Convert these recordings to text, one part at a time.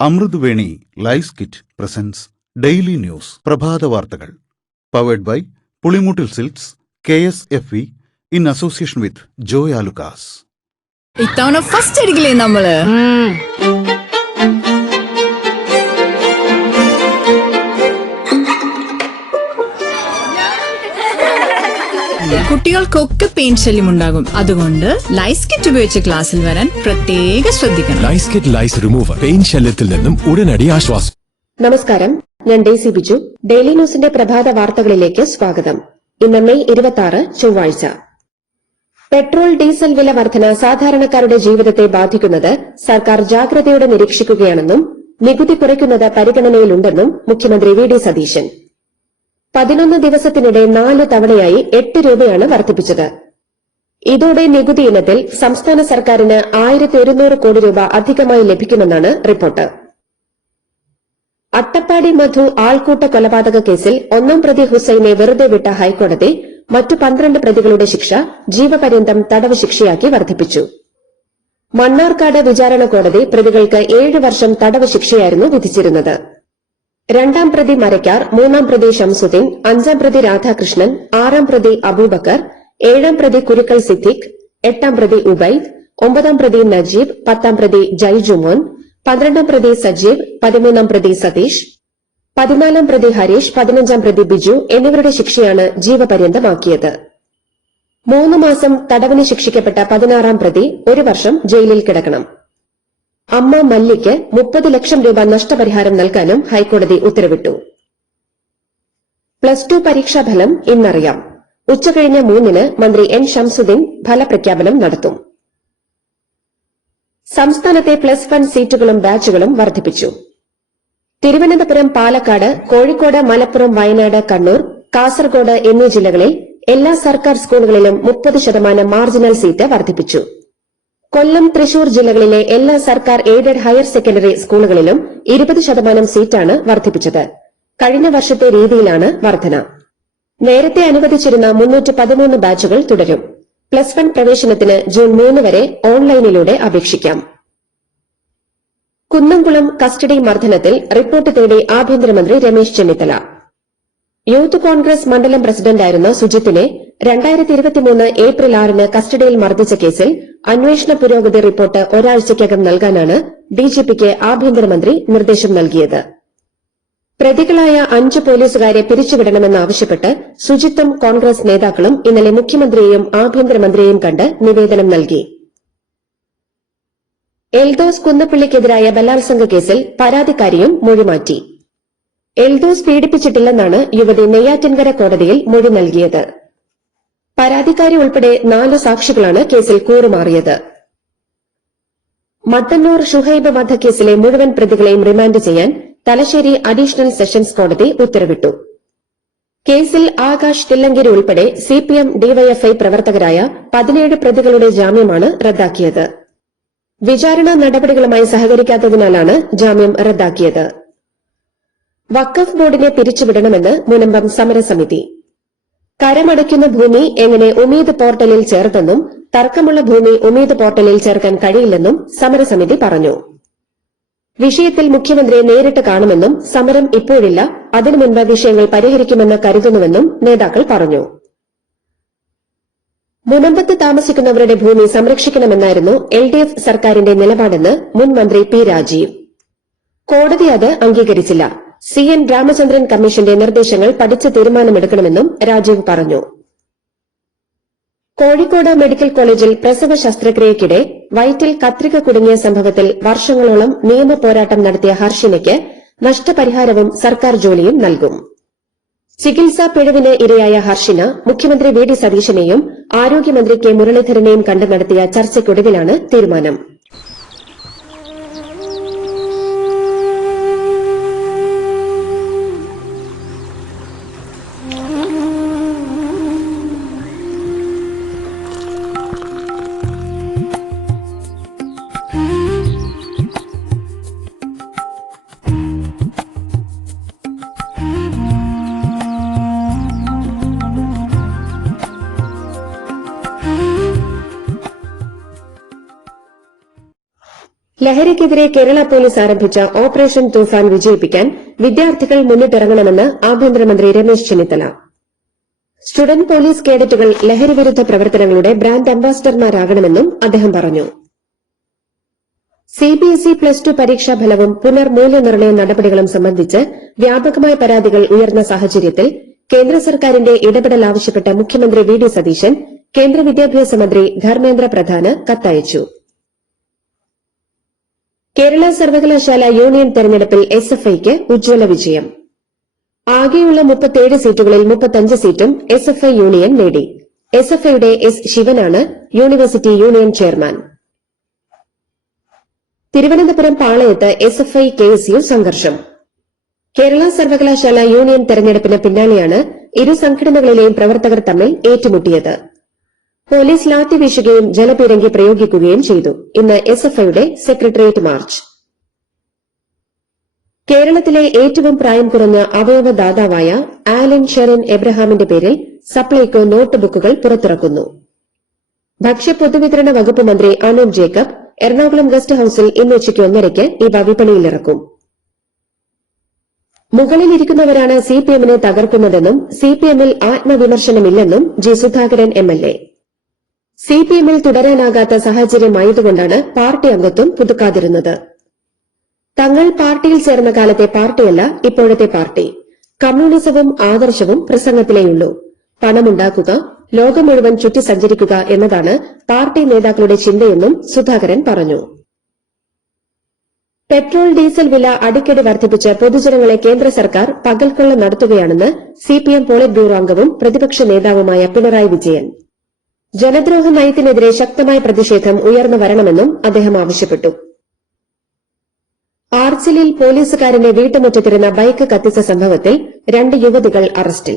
Amruthaveni lice kit presents daily news പ്രഭാത വാർത്തകൾ powered by Pulimoottil silks KSFE in association with Joy Alukkas. ഇത്തവണ first അടിക്കില്ലേ നമ്മള്? കുട്ടികൾക്കൊക്കെ പെയിൻ ശല്യം ഉണ്ടാകും. അതുകൊണ്ട് ലൈസ് കിറ്റ് ഉപയോഗിച്ച് ക്ലാസ്സിൽ വരാൻ പ്രത്യേക ശ്രദ്ധിക്കണം. Lice kit lice remover pain ശല്യത്തിൽ നിന്നും ഉടനടി ആശ്വാസം. നമസ്കാരം, ഞാൻ ഡെയ്സി ബിജു. ഡെയിലി ന്യൂസിന്റെ പ്രഭാത വാർത്തകളിലേക്ക് സ്വാഗതം. ഇന്ന് മെയ് 26 ചൊവ്വാഴ്ച. പെട്രോൾ ഡീസൽ വില വർധന സാധാരണക്കാരുടെ ജീവിതത്തെ ബാധിക്കുന്നത് സർക്കാർ ജാഗ്രതയോടെ നിരീക്ഷിക്കുകയാണെന്നും നികുതി കുറയ്ക്കുന്നത് പരിഗണനയിലുണ്ടെന്നും മുഖ്യമന്ത്രി വി ഡി സതീശൻ. 11 ദിവസത്തിനിടെ 4 തവണയായി 8 രൂപയാണ് വർദ്ധിപ്പിച്ചത്. ഇതോടെ നികുതി ഇനത്തിൽ സംസ്ഥാന സർക്കാരിന് 1100 കോടി രൂപ അധികമായി ലഭിക്കുമെന്നാണ് റിപ്പോർട്ട്. അട്ടപ്പാടി മധു ആൾക്കൂട്ട കൊലപാതക കേസിൽ 1-ാം പ്രതി ഹുസൈനെ വെറുതെ വിട്ട ഹൈക്കോടതി മറ്റു 12 പ്രതികളുടെ ശിക്ഷ ജീവപര്യന്തം തടവ് ശിക്ഷയാക്കി വർദ്ധിപ്പിച്ചു. മണ്ണാർക്കാട് വിചാരണ കോടതി പ്രതികൾക്ക് 7 വർഷം തടവ് ശിക്ഷയായിരുന്നു വിധിച്ചിരുന്നത്. 2-ാം പ്രതി മരക്കാർ, 3-ാം പ്രതി ഷംസുദ്ദീൻ, 5-ാം പ്രതി രാധാകൃഷ്ണൻ, 6-ാം പ്രതി അബൂബക്കർ, 7-ാം പ്രതി കുരുക്കൽ സിദ്ദിഖ്, 8-ാം പ്രതി ഉബൈദ്, 9-ാം പ്രതി നജീബ്, 10-ാം പ്രതി ജൈജുമോൻ, 12-ാം പ്രതി സജീവ്, 13-ാം പ്രതി സതീഷ്, 14-ാം പ്രതി ഹരീഷ്, 15-ാം പ്രതി ബിജു എന്നിവരുടെ ശിക്ഷയാണ് ജീവപര്യന്തമാക്കിയത്. 3 മാസം തടവിന് ശിക്ഷിക്കപ്പെട്ട 16-ാം പ്രതി 1 വർഷം ജയിലിൽ കിടക്കണം. അമ്മ മല്ലിക്ക് 30 ലക്ഷം രൂപ നഷ്ടപരിഹാരം നൽകാനും ഹൈക്കോടതി ഉത്തരവിട്ടു. +2 പരീക്ഷാഫലം ഇന്നറിയാം. ഉച്ചകഴിഞ്ഞ് 3-ന് മന്ത്രി എൻ ഷംസുദ്ദീൻ ഫലപ്രഖ്യാപനം നടത്തും. സംസ്ഥാനത്തെ +1 സീറ്റുകളും ബാച്ചുകളും വർദ്ധിപ്പിച്ചു. തിരുവനന്തപുരം, പാലക്കാട്, കോഴിക്കോട്, മലപ്പുറം, വയനാട്, കണ്ണൂർ, കാസർഗോഡ് എന്നീ ജില്ലകളിൽ എല്ലാ സർക്കാർ സ്കൂളുകളിലും 30% മാർജിനൽ സീറ്റ് വർദ്ധിപ്പിച്ചു. കൊല്ലം, തൃശൂർ ജില്ലകളിലെ എല്ലാ സർക്കാർ എയ്ഡഡ് ഹയർ സെക്കൻഡറി സ്കൂളുകളിലും 20% സീറ്റാണ് വർദ്ധിപ്പിച്ചത്. കഴിഞ്ഞ വർഷത്തെ രീതിയിലാണ് വർധന. നേരത്തെ അനുവദിച്ചിരുന്ന 313 ബാച്ചുകൾ തുടരും. +1 പ്രവേശനത്തിന് ജൂൺ 3 വരെ ഓൺലൈനിലൂടെ അപേക്ഷിക്കാം. കുന്നംകുളം കസ്റ്റഡി മർദ്ദനത്തിൽ റിപ്പോർട്ട് തേടി ആഭ്യന്തരമന്ത്രി രമേശ് ചെന്നിത്തല. യൂത്ത് കോൺഗ്രസ് മണ്ഡലം പ്രസിഡന്റായിരുന്ന സുജിത്തിനെ 2023 ഏപ്രിൽ 6-ന് കസ്റ്റഡിയിൽ മർദ്ദിച്ച കേസിൽ അന്വേഷണ പുരോഗതി റിപ്പോർട്ട് ഒരാഴ്ചയ്ക്കകം നൽകാനാണ് ഡിജിപിക്ക് ആഭ്യന്തരമന്ത്രി നിർദ്ദേശം നൽകിയത്. പ്രതികളായ 5 പോലീസുകാരെ പിരിച്ചുവിടണമെന്നാവശ്യപ്പെട്ട് സുജിത്തും കോൺഗ്രസ് നേതാക്കളും ഇന്നലെ മുഖ്യമന്ത്രിയെയും ആഭ്യന്തരമന്ത്രിയെയും കണ്ട് നിവേദനം നൽകി. എൽദോസ് കുന്നപ്പിള്ളിക്കെതിരായ ബലാത്സംഗ കേസിൽ പരാതിക്കാരിയും മൊഴിമാറ്റി. എൽദോസ് പീഡിപ്പിച്ചിട്ടില്ലെന്നാണ് യുവതി നെയ്യാറ്റിൻകര കോടതിയിൽ മൊഴി നൽകിയത്. പരാതിക്കാരി ഉൾപ്പെടെ 4 സാക്ഷികളാണ് കേസിൽ കൂറുമാറിയത്. മട്ടന്നൂർ ഷുഹൈബ് വധക്കേസിലെ മുഴുവൻ പ്രതികളെയും റിമാൻഡ് ചെയ്യാൻ തലശ്ശേരി അഡീഷണൽ സെഷൻസ് കോടതി ഉത്തരവിട്ടു. കേസിൽ ആകാശ് തില്ലങ്കേരി ഉൾപ്പെടെ CPM DYFI പ്രവർത്തകരായ 17 പ്രതികളുടെ ജാമ്യമാണ് റദ്ദാക്കിയത്. വിചാരണ നടപടികളുമായി സഹകരിക്കാത്തതിനാലാണ് ജാമ്യം റദ്ദാക്കിയത്. വഖഫ് ബോർഡിനെ പിരിച്ചുവിടണമെന്ന് മുനമ്പം സമരസമിതി. കരമടയ്ക്കുന്ന ഭൂമി എങ്ങനെ ഉമീദ് പോർട്ടലിൽ ചേർത്തെന്നും തർക്കമുള്ള ഭൂമി ഉമീദ് പോർട്ടലിൽ ചേർക്കാൻ കഴിയില്ലെന്നും സമരസമിതി പറഞ്ഞു. വിഷയത്തിൽ മുഖ്യമന്ത്രിയെ നേരിട്ട് കാണുമെന്നും സമരം ഇപ്പോഴില്ല, അതിനു മുൻപ് വിഷയങ്ങൾ പരിഹരിക്കുമെന്ന് കരുതുന്നുവെന്നും നേതാക്കൾ പറഞ്ഞു. മുനമ്പത്ത് താമസിക്കുന്നവരുടെ ഭൂമി സംരക്ഷിക്കണമെന്നായിരുന്നു LDF സർക്കാരിന്റെ നിലപാടെന്ന് മുൻ മന്ത്രി P. രാജീവ്. കോടതി അത് അംഗീകരിച്ചില്ല. CN രാമചന്ദ്രൻ കമ്മീഷന്റെ നിർദ്ദേശങ്ങൾ പഠിച്ച് തീരുമാനമെടുക്കണമെന്നും രാജീവ് പറഞ്ഞു. കോഴിക്കോട് മെഡിക്കൽ കോളേജിൽ പ്രസവ ശസ്ത്രക്രിയയ്ക്കിടെ വയറ്റിൽ കത്രിക കുടുങ്ങിയ സംഭവത്തിൽ വർഷങ്ങളോളം നിയമ പോരാട്ടം നടത്തിയ ഹർഷിനയ്ക്ക് നഷ്ടപരിഹാരവും സർക്കാർ ജോലിയും നൽകും. ചികിത്സാ പിഴവിന് ഇരയായ ഹർഷിന മുഖ്യമന്ത്രി വി ഡി സതീശനെയും ആരോഗ്യമന്ത്രി കെ മുരളീധരനെയും കണ്ട് നടത്തിയ ചർച്ചയ്ക്കൊടുവിലാണ് തീരുമാനം. ലഹരിക്കെതിരെ കേരള പോലീസ് ആരംഭിച്ച ഓപ്പറേഷൻ തൂഫാൻ വിജയിപ്പിക്കാൻ വിദ്യാർത്ഥികൾ മുന്നിട്ടിറങ്ങണമെന്ന് ആഭ്യന്തരമന്ത്രി രമേശ് ചെന്നിത്തല. സ്റ്റുഡന്റ് പോലീസ് കേഡറ്റുകൾ ലഹരിവിരുദ്ധ പ്രവർത്തനങ്ങളുടെ ബ്രാൻഡ് അംബാസിഡർമാരാകണമെന്നും അദ്ദേഹം പറഞ്ഞു. സിബിഎസ്ഇ +2 പരീക്ഷാഫലവും പുനർമൂല്യനിർണ്ണയ നടപടികളും സംബന്ധിച്ച് വ്യാപകമായ പരാതികൾ ഉയർന്ന സാഹചര്യത്തിൽ കേന്ദ്ര സർക്കാരിന്റെ ഇടപെടൽ ആവശ്യപ്പെട്ട് മുഖ്യമന്ത്രി വി.ഡി. സതീശൻ കേന്ദ്ര വിദ്യാഭ്യാസ മന്ത്രി ധർമ്മേന്ദ്ര പ്രധാന് കത്തയച്ചു. കേരള സർവകലാശാല യൂണിയൻ തെരഞ്ഞെടുപ്പിൽ എസ്എഫ്ഐക്ക് ഉജ്ജ്വല വിജയം. ആകെയുള്ള 37 സീറ്റുകളിൽ 35 സീറ്റും എസ്എഫ്ഐ യൂണിയൻ നേടി. എസ്എഫ്ഐയുടെ എസ് ശിവനാണ് യൂണിവേഴ്സിറ്റി യൂണിയൻ ചെയർമാൻ. തിരുവനന്തപുരം പാളയത്ത് എസ്എഫ്ഐ കെഎസ്യു സംഘർഷം. കേരള സർവകലാശാല യൂണിയൻ തെരഞ്ഞെടുപ്പിന് പിന്നാലെയാണ് ഇരു സംഘടനകളിലെയും പ്രവർത്തകർ തമ്മിൽ ഏറ്റുമുട്ടിയത്. പോലീസ് ലാത്തി വീശുകയും ജലപീരങ്കി പ്രയോഗിക്കുകയും ചെയ്തു. ഇന്ന് എസ്എഫ്ഐയുടെ സെക്രട്ടേറിയറ്റ് മാർച്ച്. കേരളത്തിലെ ഏറ്റവും പ്രായം കുറഞ്ഞ അവയവദാതാവായ ആലൻ ഷെറിൻ എബ്രഹാമിന്റെ പേരിൽ സപ്ലൈകോ നോട്ട് ബുക്കുകൾ പുറത്തിറക്കുന്നു. ഭക്ഷ്യപൊതുവിതരണ വകുപ്പ് മന്ത്രി അനൂപ് ജേക്കബ് എറണാകുളം ഗസ്റ്റ് ഹൌസിൽ ഇന്ന് ഉച്ചയ്ക്ക് 1:30 ഇവ വിപണിയിലിറക്കും. മുകളിലിരിക്കുന്നവരാണ് സിപിഎമ്മിനെ തകർക്കുന്നതെന്നും സിപിഎമ്മിൽ ആത്മവിമർശനമില്ലെന്നും ജി സുധാകരൻ എംഎൽഎ. സിപിഎമ്മിൽ തുടരാനാകാത്ത സാഹചര്യമായതുകൊണ്ടാണ് പാർട്ടി അംഗത്വം പുതുക്കാതിരുന്നത്. തങ്ങൾ പാർട്ടിയിൽ ചേർന്ന കാലത്തെ പാർട്ടിയല്ല ഇപ്പോഴത്തെ പാർട്ടി. കമ്മ്യൂണിസവും ആദർശവും പ്രസംഗത്തിലേയുള്ളൂ. പണമുണ്ടാക്കുക, ലോകം മുഴുവൻ ചുറ്റി സഞ്ചരിക്കുക എന്നതാണ് പാർട്ടി നേതാക്കളുടെ ചിന്തയെന്നും സുധാകരൻ പറഞ്ഞു. പെട്രോൾ ഡീസൽ വില അടിക്കടി വർദ്ധിപ്പിച്ച് പൊതുജനങ്ങളെ കേന്ദ്ര സർക്കാർ പകൽക്കൊള്ള നടത്തുകയാണെന്ന് സിപിഎം പോളിറ്റ് ബ്യൂറോ അംഗവും പ്രതിപക്ഷ നേതാവുമായ പിണറായി വിജയൻ. ജനദ്രോഹ നയത്തിനെതിരെ ശക്തമായ പ്രതിഷേധം ഉയർന്നു വരണമെന്നും അദ്ദേഹം ആവശ്യപ്പെട്ടു. ആർച്ചിലിൽ പോലീസുകാരന്റെ വീട്ടുമുറ്റത്തിരുന്ന ബൈക്ക് കത്തിച്ച സംഭവത്തിൽ 2 യുവതികൾ അറസ്റ്റിൽ.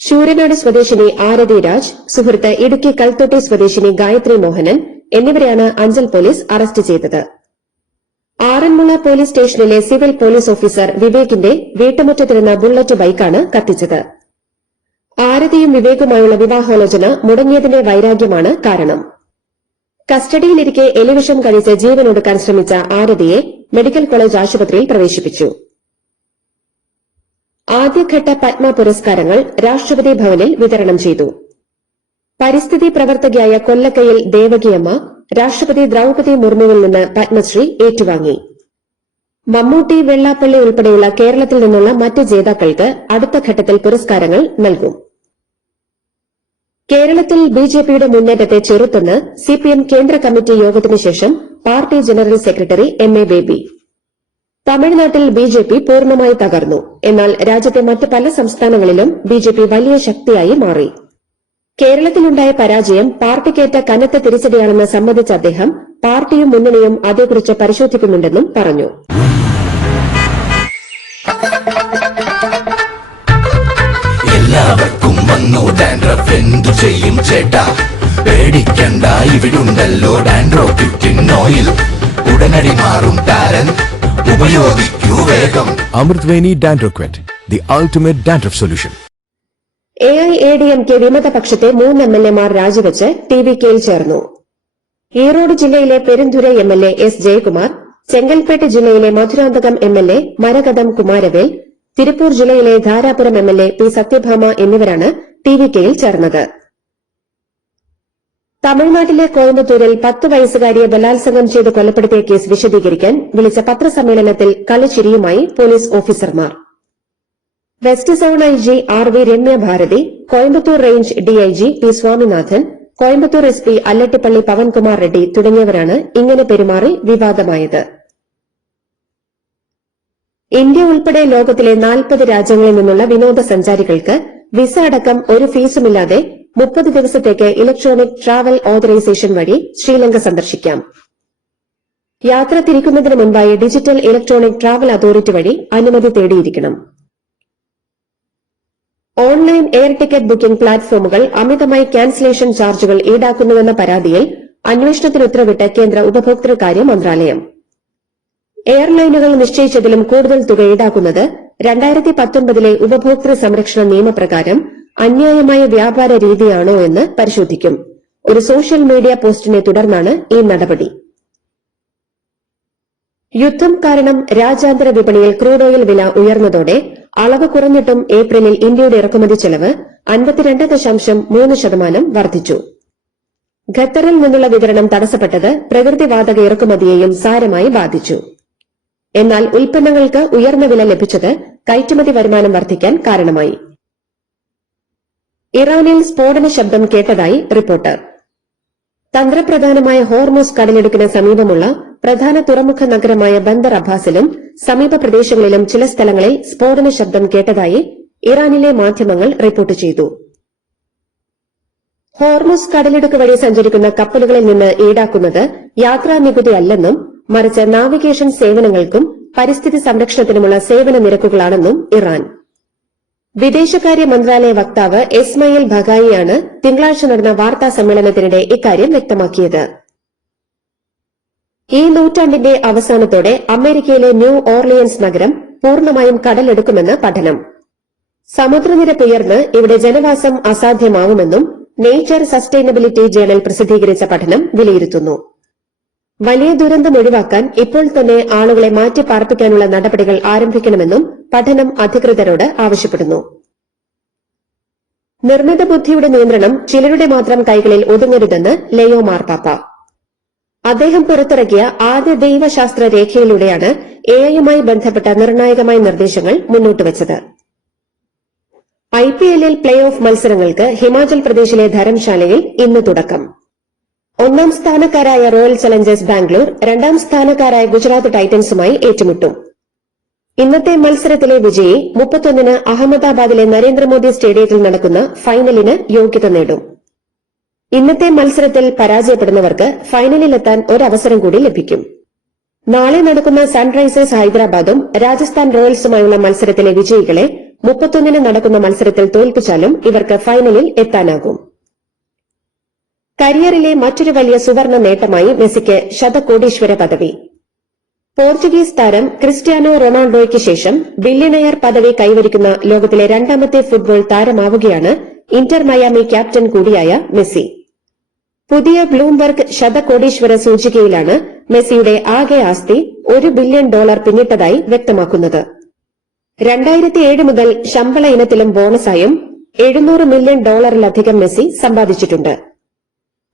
ശൂരനാട് സ്വദേശിനി ആരതി രാജ്, സുഹൃത്ത് ഇടുക്കി കൽത്തൊട്ടി സ്വദേശിനി ഗായത്രി മോഹനൻ എന്നിവരെയാണ് അഞ്ചൽ പോലീസ് അറസ്റ്റ് ചെയ്തത്. ആറന്മുള പോലീസ് സ്റ്റേഷനിലെ സിവിൽ പോലീസ് ഓഫീസർ വിവേകിന്റെ വീട്ടുമുറ്റത്തിരുന്ന ബുള്ളറ്റ് ബൈക്കാണ് കത്തിച്ചത്. ആരതിയും വിവേകുമായുള്ള വിവാഹാലോചന മുടങ്ങിയതിന്റെ വൈരാഗ്യമാണ് കാരണം. കസ്റ്റഡിയിലിരിക്കെ എലിവിഷം കഴിച്ച് ജീവനൊടുക്കാൻ ശ്രമിച്ച ആരതിയെ മെഡിക്കൽ കോളേജ് ആശുപത്രിയിൽ പ്രവേശിപ്പിച്ചു. ആദ്യഘട്ട പത്മ പുരസ്കാരങ്ങൾ രാഷ്ട്രപതി ഭവനിൽ വിതരണം ചെയ്തു. പരിസ്ഥിതി പ്രവർത്തകയായ കൊല്ലക്കയിൽ ദേവകിയമ്മ രാഷ്ട്രപതി ദ്രൌപദി മുർമുവിൽ നിന്ന് പത്മശ്രീ ഏറ്റുവാങ്ങി. മമ്മൂട്ടി, വെള്ളാപ്പള്ളി ഉൾപ്പെടെയുള്ള കേരളത്തിൽ നിന്നുള്ള മറ്റ് ജേതാക്കൾക്ക് അടുത്ത ഘട്ടത്തിൽ പുരസ്കാരങ്ങൾ നൽകും. കേരളത്തിൽ ബിജെപിയുടെ മുന്നേറ്റത്തെ ചെറുത്തെന്ന് സിപിഎം കേന്ദ്ര കമ്മിറ്റി യോഗത്തിനു ശേഷം party general secretary MA. Baby. തമിഴ്നാട്ടിൽ ബിജെപി പൂർണ്ണമായി തകർന്നു. എന്നാൽ രാജ്യത്തെ മറ്റ് പല സംസ്ഥാനങ്ങളിലും ബിജെപി വലിയ ശക്തിയായി മാറി. കേരളത്തിലുണ്ടായ പരാജയം പാർട്ടിക്കേറ്റ കനത്ത തിരിച്ചടിയാണെന്ന് സമ്മതിച്ച അദ്ദേഹം പാർട്ടിയും മുന്നണിയും അതേക്കുറിച്ച് പരിശോധിക്കുന്നുണ്ടെന്നും പറഞ്ഞു. എല്ലാവർക്കും വന്നു ഡാൻഡ്രഫ്, എന്തു ചെയ്യും ചേട്ടാ? പേടിക്കണ്ട, ഇവിടുണ്ടല്ലോ ഡാൻഡ്രോഫിറ്റിൻ ഓയിൽ. ഉടനടി മാറും താരൻ, ഉപയോഗിക്കൂ വേഗം. അമൃത്വേനി ഡാൻഡ്രോക്വെറ്റ്, the ultimate dandruff solution. AIADMK വിമതപക്ഷത്തെ 3 എംഎൽഎമാർ രാജിവെച്ച് ടിവികെയിൽ ചേർന്നു. ഈറോഡ് ജില്ലയിലെ പെരുന്തുര എംഎൽഎ എസ് ജയകുമാർ, ചെങ്കൽപ്പേട്ട് ജില്ലയിലെ മധുരാന്തകം എംഎൽഎ മരകതം കുമാരവേൽ, തിരുപ്പൂർ ജില്ലയിലെ ധാരാപുരം എംഎൽഎ പി സത്യഭാമ എന്നിവരാണ് ടിവികെയിൽ ചേർന്നത്. തമിഴ്നാട്ടിലെ കോയമ്പത്തൂരിൽ 10 വയസ്സുകാരിയെ ബലാത്സംഗം ചെയ്ത് കൊലപ്പെടുത്തിയ കേസ് വിശദീകരിക്കാൻ വിളിച്ച പത്രസമ്മേളനത്തിൽ കളിച്ചിരിയുമായി പോലീസ് ഓഫീസർമാർ. West zone IG R V. Ramya Bharathi, Coimbatore range DIG P Swaminathan, Coimbatore SP Allattippalli Pavankumar Reddy തുടങ്ങിയവരാണ് ഇങ്ങനെ പെരുമാറി വിവാദമായത്. ഇന്ത്യ ഉൾപ്പെടെ ലോകത്തിലെ 40 രാജ്യങ്ങളിൽ നിന്നുള്ള വിനോദസഞ്ചാരികൾക്ക് വിസ അടക്കം ഒരു ഫീസുമില്ലാതെ 30 ദിവസത്തേക്ക് ഇലക്ട്രോണിക് ട്രാവൽ ഓതറൈസേഷൻ വഴി ശ്രീലങ്ക സന്ദർശിക്കാം. യാത്ര തിരിക്കുന്നതിന് മുൻപായി ഡിജിറ്റൽ ഇലക്ട്രോണിക് ട്രാവൽ അതോറിറ്റി വഴി അനുമതി തേടിയിരിക്കണം. ഓൺലൈൻ എയർ ടിക്കറ്റ് ബുക്കിംഗ് പ്ലാറ്റ്ഫോമുകൾ അമിതമായി ക്യാൻസലേഷൻ ചാർജുകൾ ഈടാക്കുന്നുവെന്ന പരാതിയിൽ അന്വേഷണത്തിന് ഉത്തരവിട്ട് കേന്ദ്ര ഉപഭോക്തൃകാര്യ മന്ത്രാലയം. എയർലൈനുകൾ നിശ്ചയിച്ചതിലും കൂടുതൽ തുക ഈടാക്കുന്നത് 2019 ഉപഭോക്തൃ സംരക്ഷണ നിയമപ്രകാരം അന്യായമായ വ്യാപാര രീതിയാണോ എന്ന് പരിശോധിക്കും. ഒരു സോഷ്യൽ മീഡിയ പോസ്റ്റിനെ തുടർന്നാണ് ഈ നടപടി. യുദ്ധം കാരണം രാജ്യാന്തര വിപണിയിൽ ക്രൂഡ് ഓയിൽ വില ഉയർന്നതോടെ അളവ് കുറഞ്ഞിട്ടും ഏപ്രിലിൽ ഇന്ത്യയുടെ ഇറക്കുമതി ചെലവ് 52.3% വർദ്ധിച്ചു. ഖത്തറിൽ നിന്നുള്ള വിതരണം തടസ്സപ്പെട്ടത് പ്രകൃതിവാതക ഇറക്കുമതിയെയും സാരമായി ബാധിച്ചു. എന്നാൽ ഉൽപ്പന്നങ്ങൾക്ക് ഉയർന്ന വില ലഭിച്ചത് കയറ്റുമതി വരുമാനം വർദ്ധിക്കാൻ കാരണമായി. ഇറാനിൽ സ്ഫോടന ശബ്ദം കേട്ടതായി റിപ്പോർട്ട്. തന്ത്രപ്രധാനമായ ഹോർമൂസ് കടലിടുക്കിന് സമീപമുള്ള പ്രധാന തുറമുഖ നഗരമായ ബന്ദർ അബ്ബാസിലും സമീപ പ്രദേശങ്ങളിലും ചില സ്ഥലങ്ങളിൽ സ്ഫോടന ശബ്ദം കേട്ടതായി ഇറാനിലെ മാധ്യമങ്ങൾ റിപ്പോർട്ട് ചെയ്തു. ഹോർമൂസ് കടലിടുക്ക് വഴി സഞ്ചരിക്കുന്ന കപ്പലുകളിൽ നിന്ന് ഈടാക്കുന്നത് യാത്രാ നികുതി അല്ലെന്നും മറിച്ച് നാവിഗേഷൻ സേവനങ്ങൾക്കും പരിസ്ഥിതി സംരക്ഷണത്തിനുമുള്ള സേവന നിരക്കുകളാണെന്നും ഇറാൻ. വിദേശകാര്യ മന്ത്രാലയ വക്താവ് ഇസ്മായിൽ ബഗായിയാണ് തിങ്കളാഴ്ച നടന്ന വാർത്താ സമ്മേളനത്തിനിടെ ഇക്കാര്യം വ്യക്തമാക്കിയത്. ഈ നൂറ്റാണ്ടിന്റെ അവസാനത്തോടെ അമേരിക്കയിലെ ന്യൂ ഓർലിയൻസ് നഗരം പൂർണ്ണമായും കടലെടുക്കുമെന്ന് പഠനം. സമുദ്രനിരപ്പ് ഉയർന്ന് ഇവിടെ ജനവാസം അസാധ്യമാവുമെന്നും നേച്ചർ സസ്റ്റൈനബിലിറ്റി ജേണൽ പ്രസിദ്ധീകരിച്ച പഠനം വിലയിരുത്തുന്നു. വലിയ ദുരന്തം ഒഴിവാക്കാൻ ഇപ്പോൾ തന്നെ ആളുകളെ മാറ്റിപ്പാർപ്പിക്കാനുള്ള നടപടികൾ ആരംഭിക്കണമെന്നും പഠനം അധികൃതരോട് ആവശ്യപ്പെടുന്നു. നിർമ്മിത ബുദ്ധിയുടെ നിയന്ത്രണം ചിലരുടെ മാത്രം കൈകളിൽ ഒതുങ്ങരുതെന്ന് ലയോ മാർപ്പാപ്പ. അദ്ദേഹം പുറത്തിറക്കിയ ആദ്യ ദൈവശാസ്ത്ര രേഖയിലൂടെയാണ് എഐയുമായി ബന്ധപ്പെട്ട നിർണായകമായ നിർദ്ദേശങ്ങൾ മുന്നോട്ടുവച്ചത്. ഐപിഎല്ലിൽ പ്ലേ ഓഫ് മത്സരങ്ങൾക്ക് ഹിമാചൽ പ്രദേശിലെ ധരംശാലയിൽ ഇന്ന് തുടക്കം. 1ാം സ്ഥാനക്കാരായ റോയൽ ചലഞ്ചേഴ്സ് ബാംഗ്ലൂർ 2ാം സ്ഥാനക്കാരായ ഗുജറാത്ത് ടൈറ്റൻസുമായി ഏറ്റുമുട്ടും. ഇന്നത്തെ മത്സരത്തിലെ വിജയി 31-ന് അഹമ്മദാബാദിലെ നരേന്ദ്രമോദി സ്റ്റേഡിയത്തിൽ നടക്കുന്ന ഫൈനലിന് യോഗ്യത നേടും. ഇന്നത്തെ മത്സരത്തിൽ പരാജയപ്പെടുന്നവർക്ക് ഫൈനലിലെത്താൻ ഒരവസരം കൂടി ലഭിക്കും. നാളെ നടക്കുന്ന സൺറൈസേഴ്സ് ഹൈദരാബാദും രാജസ്ഥാൻ റോയൽസുമായുള്ള മത്സരത്തിലെ വിജയികളെ 31-ന് നടക്കുന്ന മത്സരത്തിൽ തോൽപ്പിച്ചാലും ഇവർക്ക് ഫൈനലിൽ എത്താനാകും. കരിയറിലെ മറ്റൊരു വലിയ സുവർണ നേട്ടമായി മെസ്സിക്ക് ശതകോടീശ്വര പദവി. പോർച്ചുഗീസ് താരം ക്രിസ്ത്യാനോ റൊണാൾഡോയ്ക്ക് ശേഷം ബില്യണയർ പദവി കൈവരിക്കുന്ന ലോകത്തിലെ 2ാമത്തെ ഫുട്ബോൾ താരമാവുകയാണ് ഇന്റർ മയാമി ക്യാപ്റ്റൻ കൂടിയായ മെസ്സി. പുതിയ ബ്ലൂംബർഗ് ശതകോടീശ്വര സൂചികയിലാണ് മെസ്സിയുടെ ആകെ ആസ്തി $1 ബില്യൺ പിന്നിട്ടതായി വ്യക്തമാക്കുന്നത്. 2007 മുതൽ ശമ്പള ഇനത്തിലും ബോണസായും $700 മില്യൺ മെസ്സി സമ്പാദിച്ചിട്ടുണ്ട്.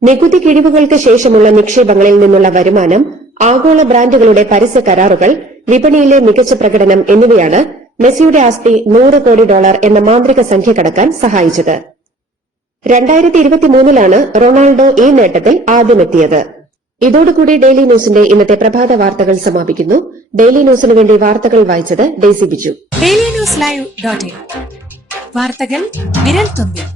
നികുതി കിഴിവുകൾക്ക് ശേഷമുള്ള നിക്ഷേപങ്ങളിൽ നിന്നുള്ള വരുമാനം, ആഗോള ബ്രാൻഡുകളുടെ പരസ്യ കരാറുകൾ, വിപണിയിലെ മികച്ച പ്രകടനം എന്നിവയാണ് മെസ്സിയുടെ ആസ്തി $100 കോടി എന്ന മാന്ത്രിക സംഖ്യ കടക്കാൻ സഹായിച്ചത്. 2023-ലാണ് റൊണാൾഡോ ഈ നേട്ടത്തിൽ ആദ്യമെത്തിയത്. ഇതോടുകൂടി ഡെയിലി ന്യൂസിന്റെ ഇന്നത്തെ പ്രഭാത വാർത്തകൾ സമാപിക്കുന്നു. ഡെയിലി ന്യൂസിനു വേണ്ടി വാർത്തകൾ വായിച്ചത് ഡെയ്സി ബിജു. DailyNewsLive.in വാർത്തകൾ വിരൽ തുമ്പിൽ.